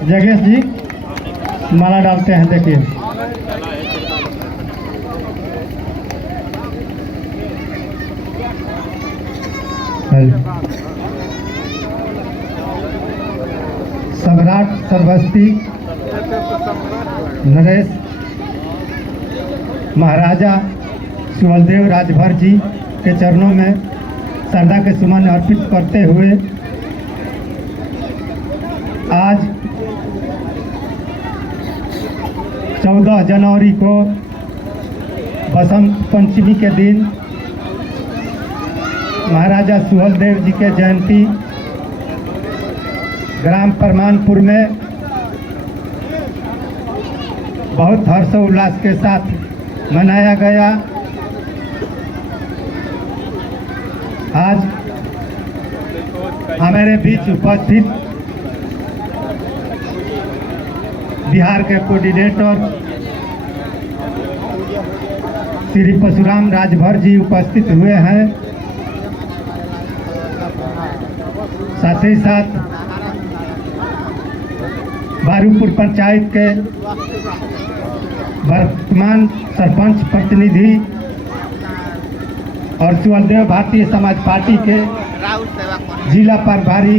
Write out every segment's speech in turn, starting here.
जगेश जी माला डालते हैं, देखिए। सम्राट सर्वस्ती नरेश महाराजा सुहलदेव राजभर जी के चरणों में श्रद्धा के सुमन अर्पित करते हुए आज 14 जनवरी को बसंत पंचमी के दिन महाराजा सुहलदेव जी के जयंती ग्राम परमानपुर में बहुत हर्षोल्लास के साथ मनाया गया। आज हमारे बीच उपस्थित बिहार के कोऑर्डिनेटर श्री परशुराम राजभर जी उपस्थित हुए हैं। साथ ही साथ बारूपुर पंचायत के वर्तमान सरपंच प्रतिनिधि और सुहलदेव भारतीय समाज पार्टी के जिला प्रभारी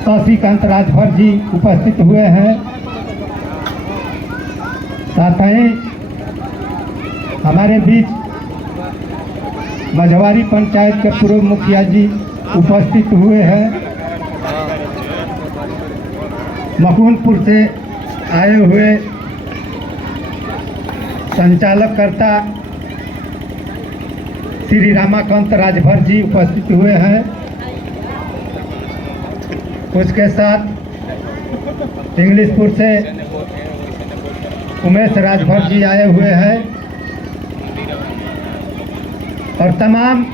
शशिकांत राजभर जी उपस्थित हुए हैं। साथ ही हमारे बीच मझवारी पंचायत के पूर्व मुखिया जी उपस्थित हुए हैं। मकुंदपुर से आए हुए संचालककर्ता श्री रामाकांत राजभर जी उपस्थित हुए हैं। उसके साथ इंग्लिशपुर से उमेश राजभर जी आए हुए हैं और तमाम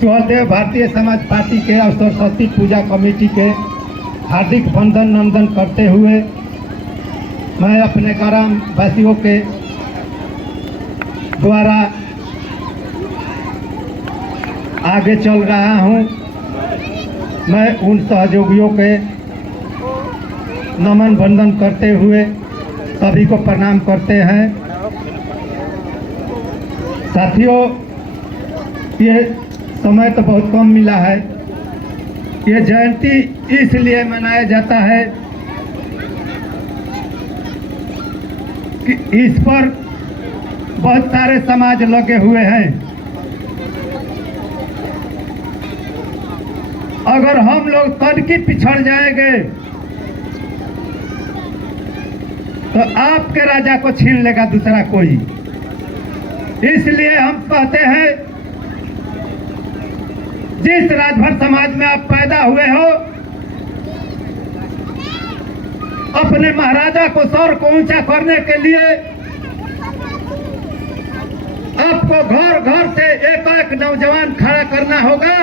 सुहलदेव भारतीय समाज पार्टी के और सरस्वती पूजा कमेटी के हार्दिक अभिनंदन करते हुए मैं अपने ग्राम वासियों के द्वारा आगे चल रहा हूं। मैं उन सहयोगियों के नमन वंदन करते हुए सभी को प्रणाम करते हैं। साथियों, ये समय तो बहुत कम मिला है। ये जयंती इसलिए मनाया जाता है कि इस पर बहुत सारे समाज लगे हुए हैं। अगर हम लोग तनकी पिछड़ जाएंगे तो आपके राजा को छीन लेगा दूसरा कोई। इसलिए हम कहते हैं, जिस राजभर समाज में आप पैदा हुए हो, अपने महाराजा को सर को ऊंचा करने के लिए आपको घर घर से एक एक नौजवान खड़ा करना होगा,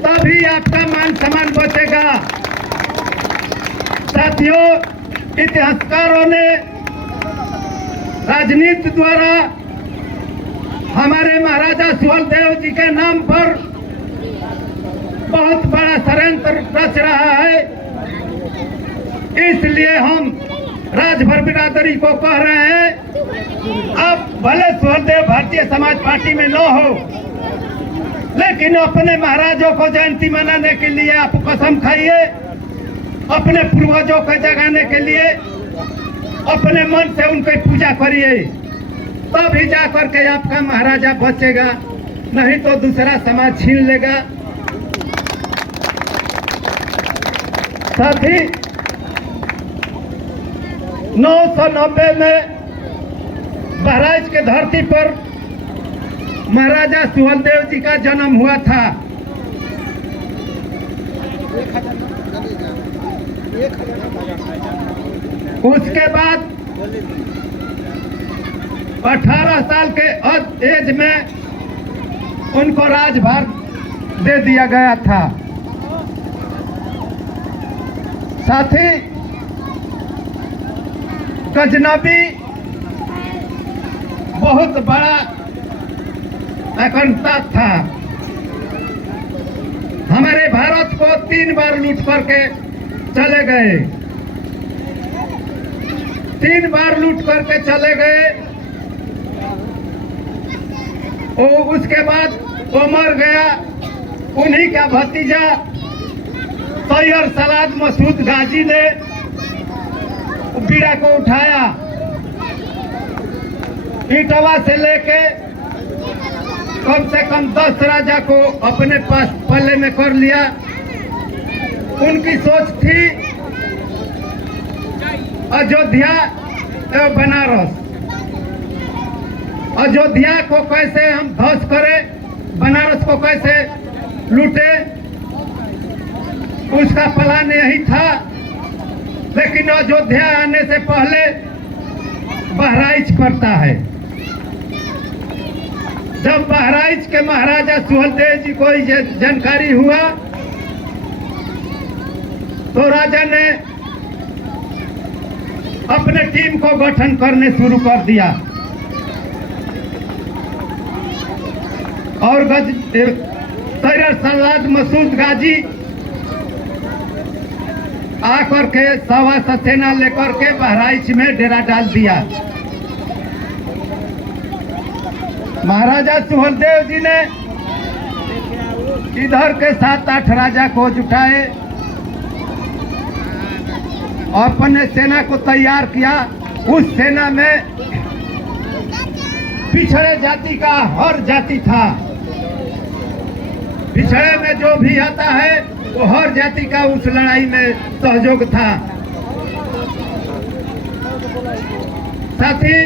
तभी आपका मान सम्मान बचेगा। साथियों, इतिहासकारों ने राजनीति द्वारा हमारे महाराजा सुहलदेव जी के नाम पर बहुत बड़ा षड्यंत्र रच रहा है। इसलिए हम राजभर बिरादरी को कह रहे हैं, आप भले सुहलदेव भारतीय समाज पार्टी में न हो, लेकिन अपने महाराजों को जयंती मनाने के लिए आप कसम खाइए। अपने पूर्वजों को जगाने के लिए अपने मन से उनकी पूजा करिए, तभी जाकर के आपका महाराजा बचेगा, नहीं तो दूसरा समाज छीन लेगा। साथ ही 990 में बहराइच के धरती पर महाराजा सुहलदेव जी का जन्म हुआ था। उसके बाद 18 साल के एज में उनको राजभार दे दिया गया था। साथ ही गजनबी बहुत बड़ा आकांक्षा था। हमारे भारत को 3 बार लूट करके चले गए, 3 बार लूट करके चले गए। उसके बाद वो मर गया। उन्हीं का भतीजा सैयद सलाद मसूद गाजी ने बीड़ा को उठाया, इटवा से लेके कम से कम 10 राजा को अपने पास पल्ले में कर लिया। उनकी सोच थी अयोध्या एवं बनारस, अयोध्या को कैसे हम ध्वस्त करें, बनारस को कैसे लूटे, उसका प्लान यही था। लेकिन अयोध्या आने से पहले बहराइच पड़ता है। जब बहराइच के महाराजा सुहेलदेव जी को जानकारी हुआ तो राजा ने अपने टीम को गठन करने शुरू कर दिया और सैयद सलाद मसूद गाजी आकर के 125 सेना लेकर के बहराइच में डेरा डाल दिया। महाराजा सुहेलदेव जी ने इधर के 7-8 राजा को जुटाए और अपने सेना को तैयार किया। उस सेना में पिछड़े जाति का हर जाति था। पिछड़े में जो भी आता है वो हर जाति का उस लड़ाई में सहयोग था। साथ ही